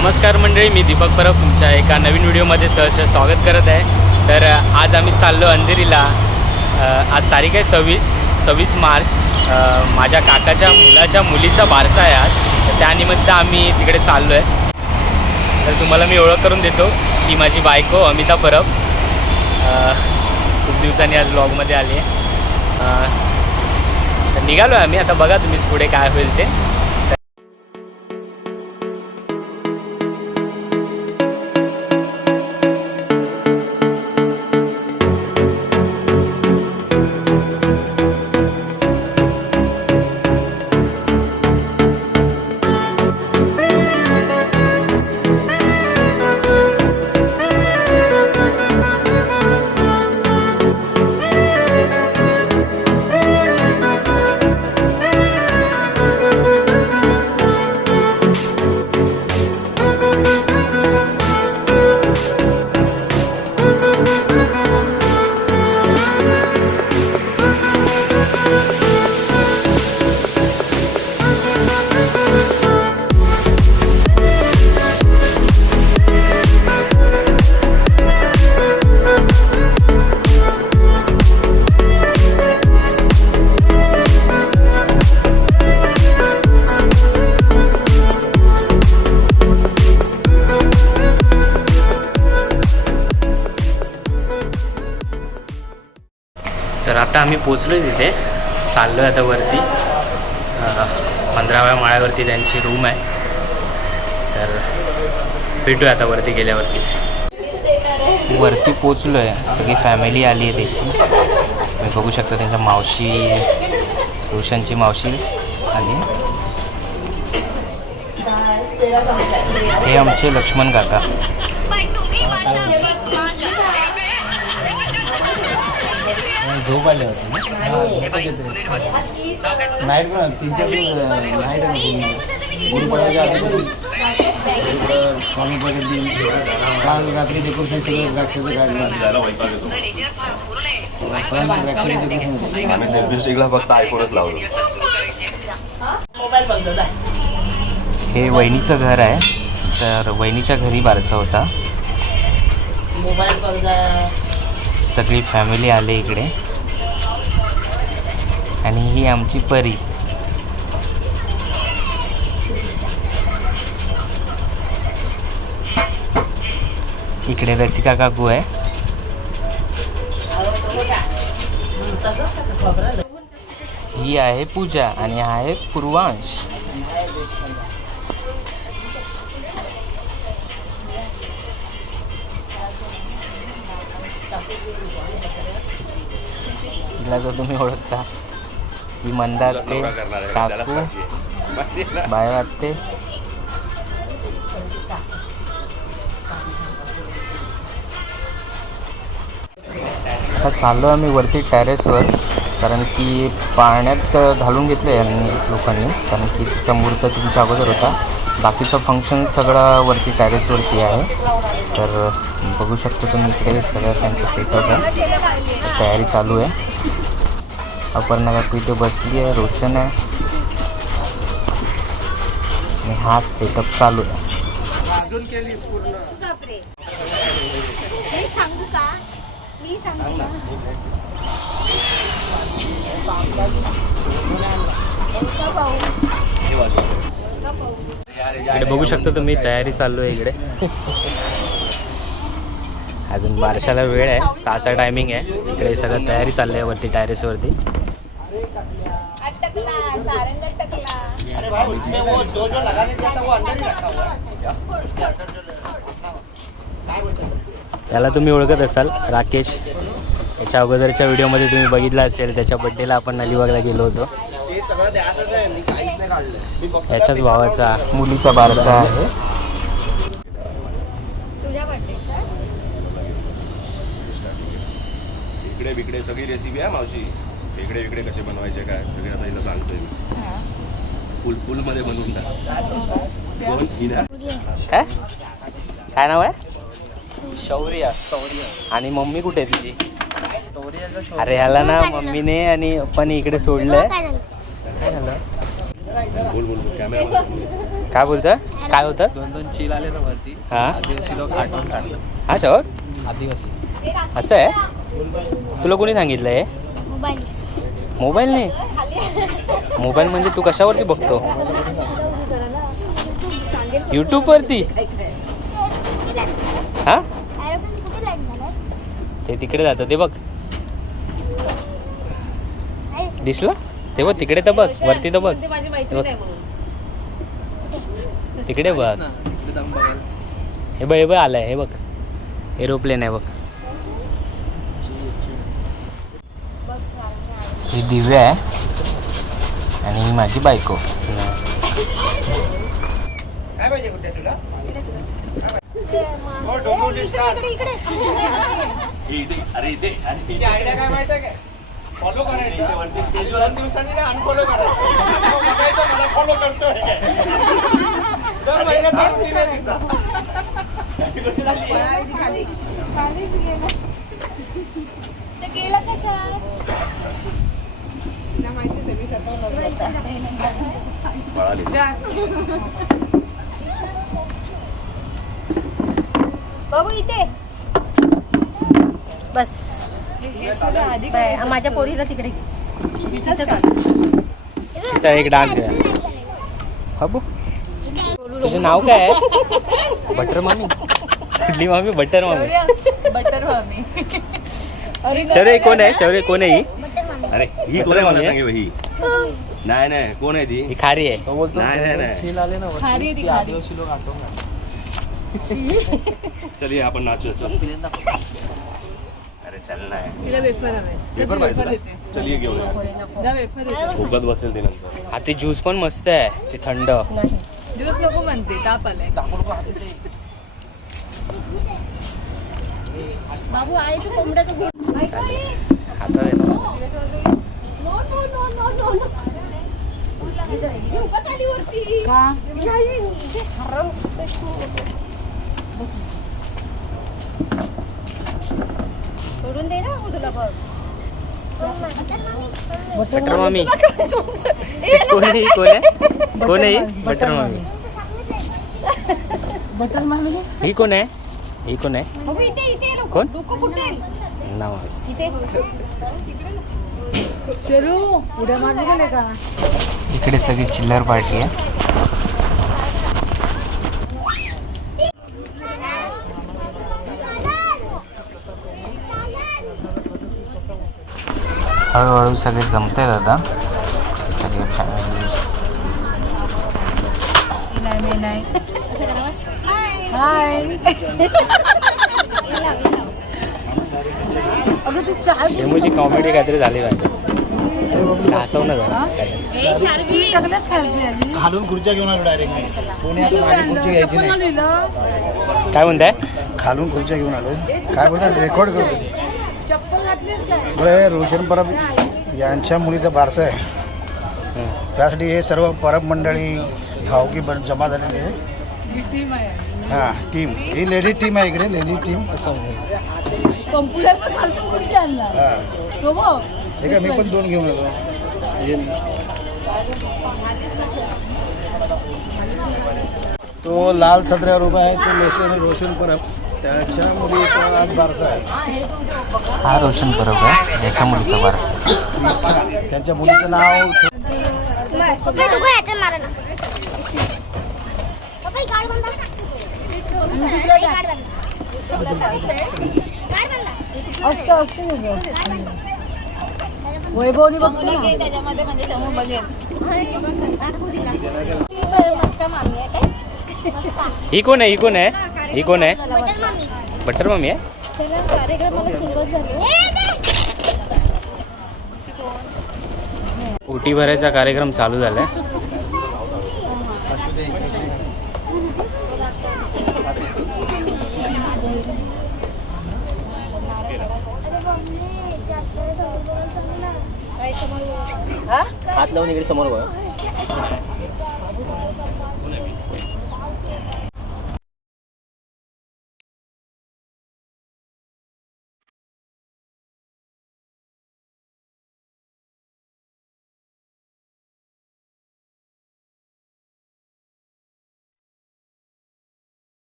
नमस्कार मंडळी, मी दीपक परब तुमच्या एका नवीन व्हिडिओमध्ये सहर्ष स्वागत करत आहे। तर आज आम्ही चाललो अंधेरीला। आज तारीख आहे 26 मार्च। माझ्या काकाच्या मुलाच्या मुलीचा बारसा आहे आज, तर त्यानिमित्त आम्ही तिकडे चाललो आहे। तर तुम्हाला मी ओळख करून देतो, ही माझी बायको अमिता परब। खूप दिवसांनी आज व्लॉगमध्ये आली आहे। तर निघालो आहे आम्ही, आता बघा तुम्हीच पुढे काय होईल ते। तर आता आम्ही पोचलो आहे तिथे, चाललो आहे आता वरती। 15व्या माळ्यावरती त्यांची रूम आहे, तर भेटूया आता वरती गेल्यावरतीच। वरती पोचलो आहे, सगळी फॅमिली आली आहे त्याची। तुम्ही बघू शकता त्यांच्या मावशी, रोशनची मावशी आली। हे आमचे लक्ष्मण काका। झोप आले होते नाईट पण तीनच्या नाईट गुरुपाच्या स्वामी पद्धती काल रात्री डेकोरेशन केलं, फक्त आयफोनच लावलो। हे वहिनीचं घर आहे, तर वहिनीच्या घरी बारसा होता। सगळी फॅमिली आले इकडे, आणि ही आमची परी। इकडे रसिका काकू आहे। ही आहे पूजा आणि हा आहे पूर्वांश। तिला तर तुम्ही ओळखता, ही मंदार ते काकू बाय वाटते। आता चाललो आम्ही वरती टेरेसवर, कारण की पाण्यात घालून घेतलं यांनी लोकांनी, कारण की तिचा मुहूर्त तुमच्या अगोदर होता। बाकीचं फंक्शन सगळं वरती टेरेसवरती आहे। तर बघू शकतो तुम्ही इकडे सगळं त्यांचं सेटअप आहे, तयारी चालू आहे। अपर्णा काकू इथे बसली आहे, रोशन आहे, आणि हा सेटअप चालू आहे। इकडे बघू शकता तुम्ही, तयारी चालू आहे इकडे। अजून बारशाला वेळ आहे, 6चा टायमिंग आहे। इकडे सगळं तयारी चालली आहे वरती टेरेसवरती। त्याला तुम्ही ओळखत असाल, राकेश। याच्या अगोदरच्या व्हिडिओमध्ये तुम्ही बघितलं असेल, त्याच्या बड्डेला आपण अलिबागला गेलो होतो। याच्याच भावाचा मुलीचा बारसा आहे। इकडे बिकडे सगळी रेसिपी आहे मावशी, इकडे इकडे कसे बनवायचे काय सगळे आता हिला सांगतोय मी। फुल मध्ये बनवून टाक। काय नाव आहे? शौर्या। आणि मम्मी कुठे आहे तुझी? अरे ह्याला ना मम्मीने आणि पण इकडे सोडलंय। काय झालं? बोल कॅमेरा काय बोलतं काय होतं 2-2 चील आले ना वरती. हा आदिवासी लोक आठवण काढलं. हा शौर आदिवासी. असं आहे तुला कोणी सांगितलं हे मोबाईलने मोबाईल म्हणजे तू कशावरती बघतो यूट्यूबवरती हा ते तिकडे जातं ते बघ दिसलं ते बघ तिकडे तर बघ वरती तर बघ तिकडे बघ ना, तिकडे जाऊन बघायला. हे बघ आलंय हे बघ एरोप्लेन आहे बघ ही दिव्या आहे आणि ही माझी बायको काय पाहिजे कुठे तुला? इथे आयडिया काय माहिती आहे का? फॉलो करायचं वरती 2 स्टेजवर दिवसांनी ना अनफॉलो करायचं. बघायचं मला फॉलो करतोय काय. दर महिन्यात एक दिन आहे तिचा. पळाली. बाबू इथे बस माझ्या पोरीला तिकडे घे. तिचं कर. तिचा एक डान्स घ्या बाबू तुझं नाव काय आहे बटर मामी कुठली मामी बटर मामी बटर मामी शौर्य कोण आहे शौर्य कोण आहे ही अरे ही कोण आहे मला सांगे ही नाही नाही कोण आहे ती ही खारी आहे तो बोलतो नाही, नाही, नाही. चील आले ना वरती. खारी आहे ती, ती खारी. आदिवासी लोक आठवण काढलं. चलिए आपण नाचू चल पहिल्यांदा अरे चल ना तिला वेफर हवे पेपर पाहिजे तुला? चलिए घेऊया भोगत बसेल ती नंतर हा ती ज्यूस पण मस्त आहे ती थंड दिवस नको म्हणते ताप आलाय बाबू आहे तू कोंबड्याचं घोट आता आहे ना सोडून दे ना तुला बघ बटर मामी कोण आहे कोण आहे कोण आहे ही? बटर मामी बटर मामी ही कोण आहे ही कोण आहे बघू इथे इथे लोक कोण? लोक कुठे नाव इथे शेरू उड्या मारून गेले का इकडे सगळी चिल्लर पार्टी आहे हळूहळू सगळे जमते दादा सगळे फॅमिली हाय अगं तू चहा शेमूची कॉमेडी काहीतरी झाली पाहिजे हसव ना जरा टाकल्याच खायची आधी खालून खुर्च्या घेऊन आलो डायरेक्ट पुण्यात माझी खुर्ची घ्यायची चप्पल नाही लिहिलं काय म्हणताय खालून खुर्च्या घेऊन आलो काय बोलणार रेकॉर्ड करतो चप्पल घातलीस काय पुढे रोशन परब यांच्या मुलीचा बारसा आहे त्यासाठी हे सर्व परब मंडळी भावकी जमा झालेली आहे ही टीम आहे हां टीम ही लेडी टीम आहे इकडे लेडी टीम असं कम्प्युटर पण खालून खुर्ची आणणार हां तो बघ हे काय मी पण 2 घेऊन येतो तो लाल सदऱ्यावर उभा आहे तो रोशन परब त्याच्या मुलीचा आज बारसा आहे हा रोशन परब आहे याच्या मुलीचा बारसा त्यांच्या मुलीचं नाव असतं असतं वैभवनी बघतो ना त्याच्यामध्ये म्हणजे समोर बघेल ही कोण आहे ही कोण आहे ही कोण आहे बटर मम्मी आहे कार्यक्रमाला सुरुवात झाली ओटी भरायचा कार्यक्रम चालू झालाय हात लावून इकडे समोर बघ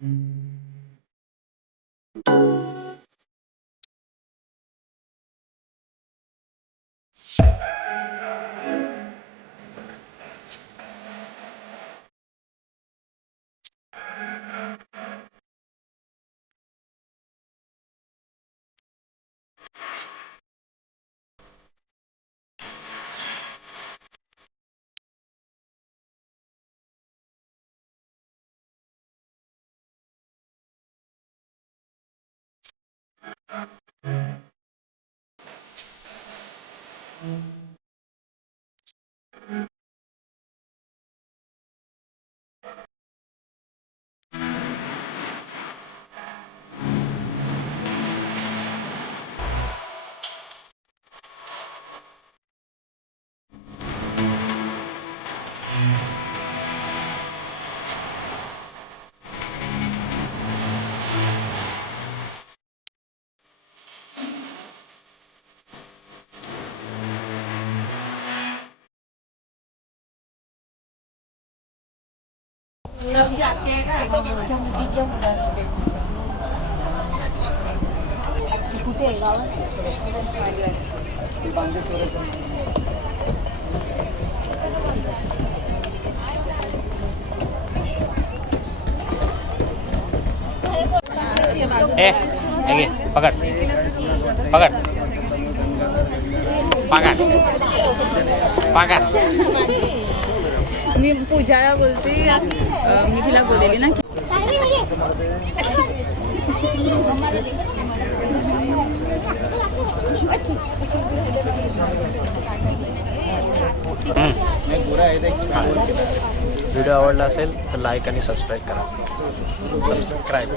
कुठे आहे गावात? पकड पकड पकड पकड. मी पूजाला बोलते, मी तिला बोललेली ना की व्हिडिओ आवडला असेल तर लाईक आणि सबस्क्राईब करा. सबस्क्राईब.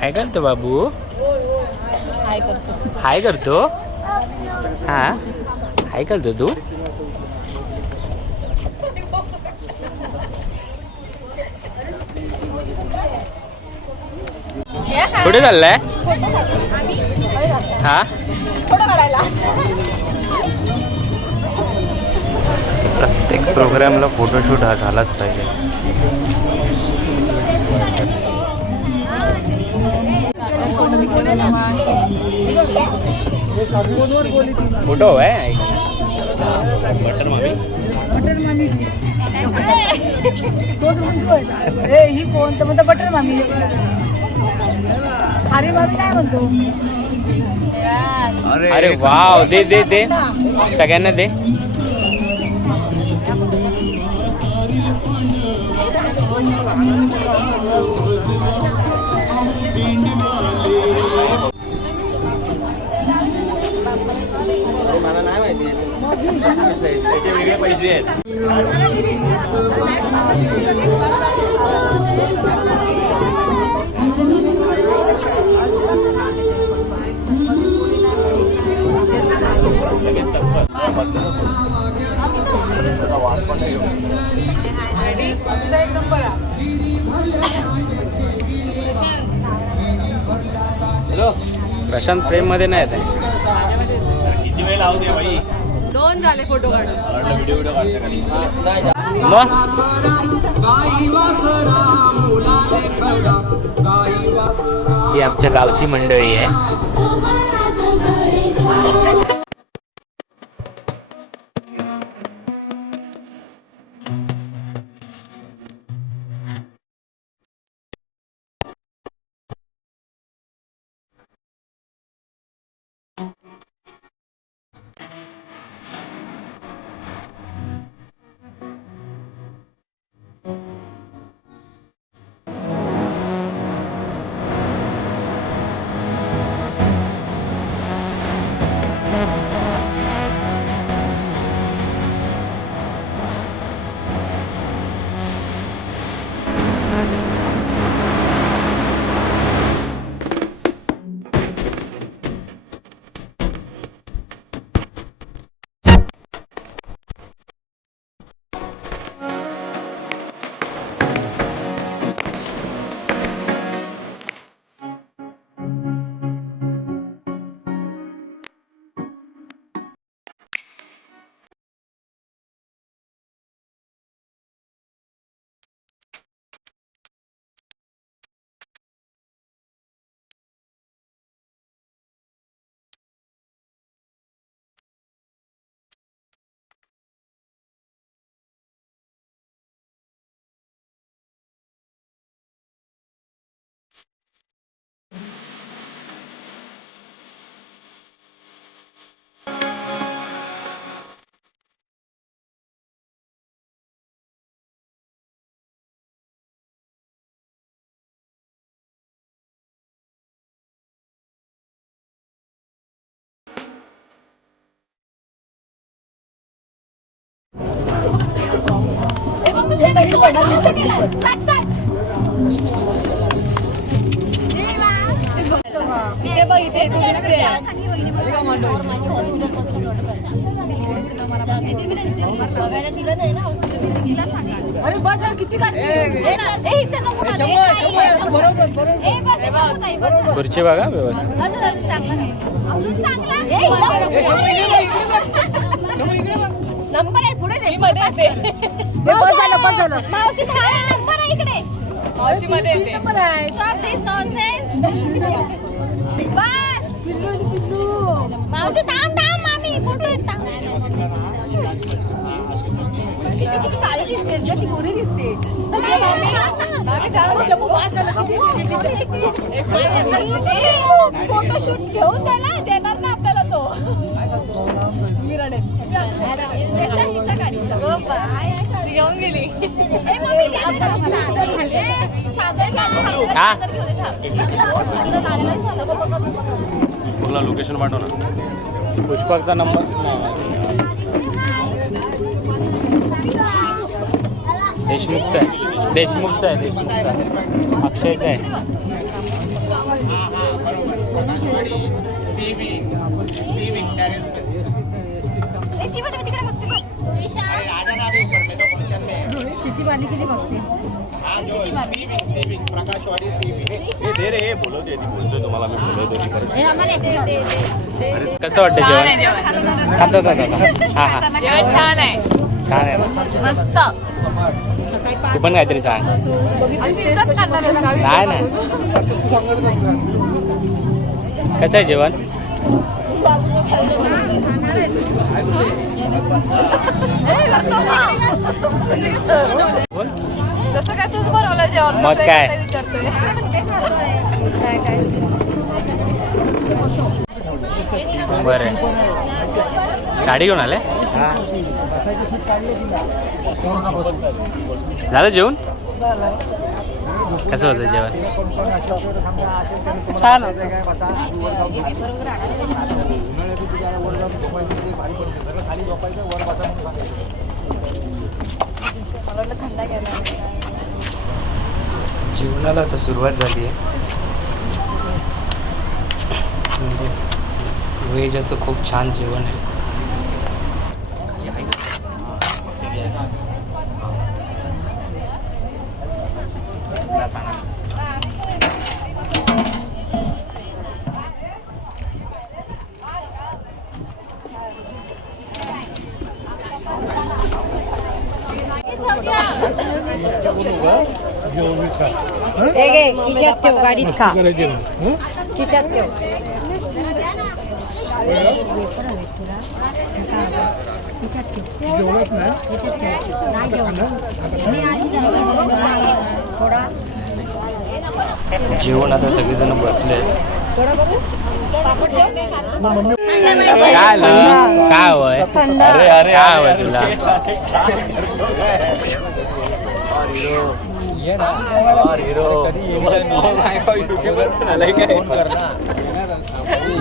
काय करतो बाबू? हाय करतो. हाय करतो. हा हाय करतो तू. कुठे चाललाय? हा प्रत्येक प्रोग्रामला फोटोशूट हा झालाच पाहिजे. फोटो आहे बटर मामी. बटर मामी तोच म्हणतो. ही कोण तर म्हणतो बटर मामी. अरे मामी काय म्हणतो? अरे वाव. दे दे दे सगळ्यांना दे. मला नाही माहिती. त्याचे वेगळे पैसे आहेत. हॅलो प्रशांत फ्रेम मध्ये नाही येत. किती वेळ लावू दे बाई. 2 झाले फोटो काढून. व्हिडिओ ही आमच्या गावची मंडळी आहे. इथे बघ इथे तू दिसते बघायला दिलं नाही ना हॉस्पिटल तिला सांगा. अरे बस यार, किती काढते खुर्ची बघा व्यवस्थित. नंबर आहे पुढे दे. मध्येच आहे. बस झालं बस झालं मावशी नंबर आहे इकडे. मावशी मध्ये येते. नंबर आहे Stop this nonsense. बस. मावशी थांब मामी फोटो येत किती काळी दिसतेस ना, ती गोरी दिसते. फोटोशूट घेऊन त्याला देणार ना आपल्याला तो. घेऊन गेली. तुला लोकेशन पाठव ना. पुष्पकचा नंबर देशमुखचा आहे. देशमुखचा आहे. अक्षयचा आहे. किती बांधली किती बघते. दे रे बोलवते ती बोलतोय तुम्हाला मी बोलवतो. कसं वाटतं जेवण? खाता हा हा जेवण छान आहे. छान आहे ना. मस्त. तू पण काहीतरी सांग. नाही नाही कसं आहे जेवण? बोल. जसं काय तूच बनवलं जेवण. मग काय? विचारतोय. बरं गाडी घेऊन आले. झालं जेवण? कसं होतं जेवण? छान जेवणाला आता सुरुवात झाली आहे. व्हेज असं खूप छान जेवण आहे. खिच्यात ठेव, गाडीत खा. खिच्यात ठेव. जेवण आता सगळेजण बसले. काय आलं? काय हवंय? अरे अरे काय हवंय तुला?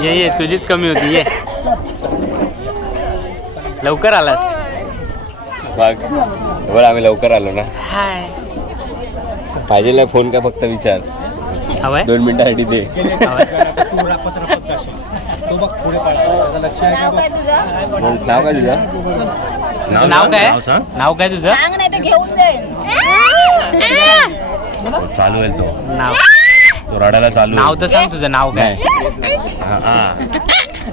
ये तुझीच कमी होती. ये लवकर आलास. बघ आम्ही लवकर आलो ना. हाय. पाहिजे ना फोन का फक्त विचार. हवंय 2 मिनिटासाठी दे. नाव काय तुझं? नाव काय? नाव काय तुझं? सांग नाही तर घेऊन जाईल. चालू आहे तो. नाव तो रडायला चालू. नाव तर सांग तुझं. नाव काय?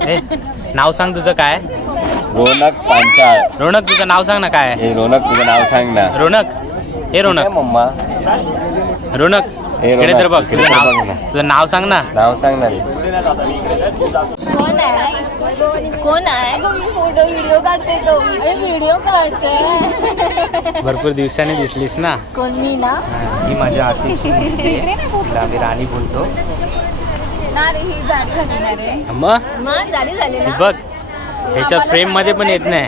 ए, नाव सांग तुझं काय? रोनक पांचाळ. रोनक तुझं नाव सांग ना काय? हे रोनक तुझं नाव सांग ना. रोनक. हे रोनक. मम्मा रोनक हे इकडे तर बघ. इकडे तर बघ ना. तुझं नाव सांग ना. नाव सांग ना. कोण आहे? कोण आहे? फोटो व्हिडिओ काढते तो. व्हिडिओ काढते. भरपूर दिवसांनी दिसलीस ना. कोण मी ना? ही माझ्या आतीची मुलगी आहे. तिला आम्ही राणी बोलतो. ना रे ही जाडी झाली ना रे. मग जाडी झाली ना. बघ ह्याच्या फ्रेम मध्ये पण येत नाही.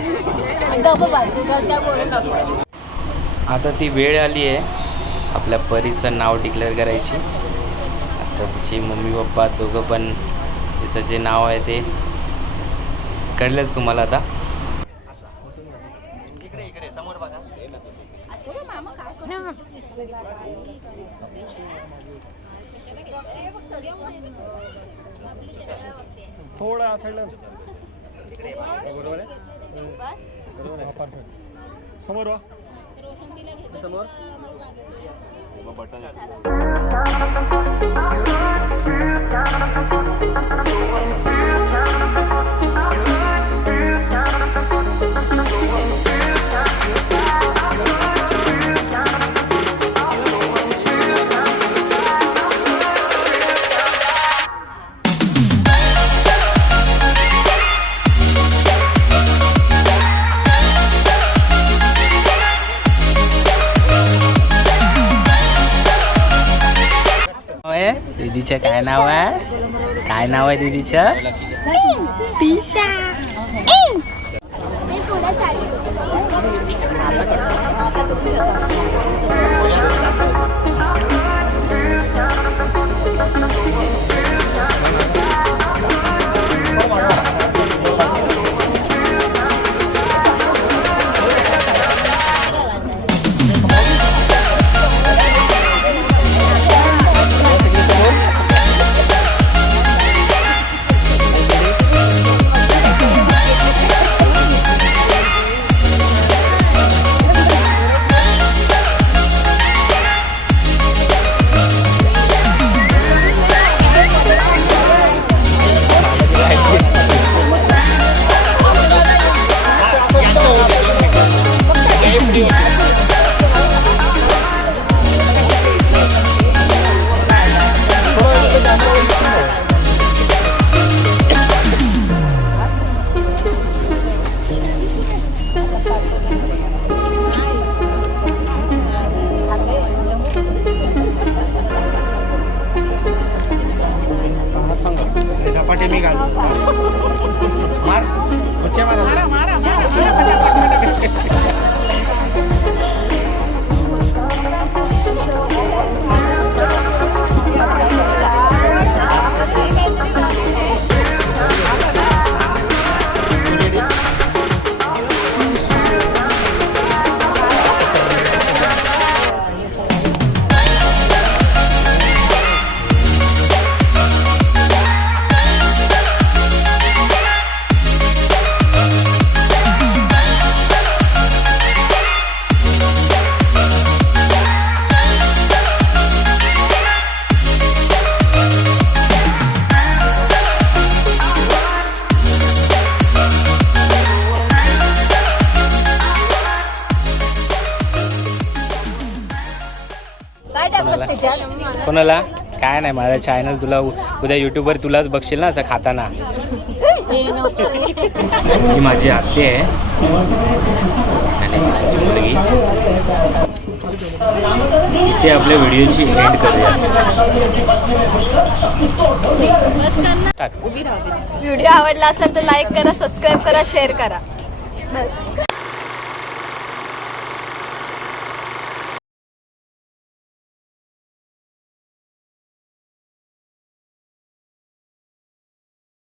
आता ती वेळ आली आहे आपल्या परीचं नाव डिक्लेअर करायची. आता तिची मम्मी पप्पा दोघं पण तिचं जे नाव आहे ते कळलंच तुम्हाला आता. थोडा साईडला बरोबर आहे बरोबर आहे समोर वा समोर मग बटन दीदीचं काय नाव आहे? काय नाव आहे दीदीचं? टीशा. झपाटे मी घालतो मार पुढच्या मारा काय टाकलंस त्याच्यात? कोणाला काय नाही, माझा चॅनल तुला उद्या युट्यूबवर तुलाच बघशील ना असं खाताना. ही माझी आत्या आहे आणि माझी मुलगी. इथे आपल्या व्हिडिओची एंड करूया. उभी राहते. व्हिडिओ आवडला असेल तर लाईक करा, सबस्क्राईब करा, शेअर करा. बस.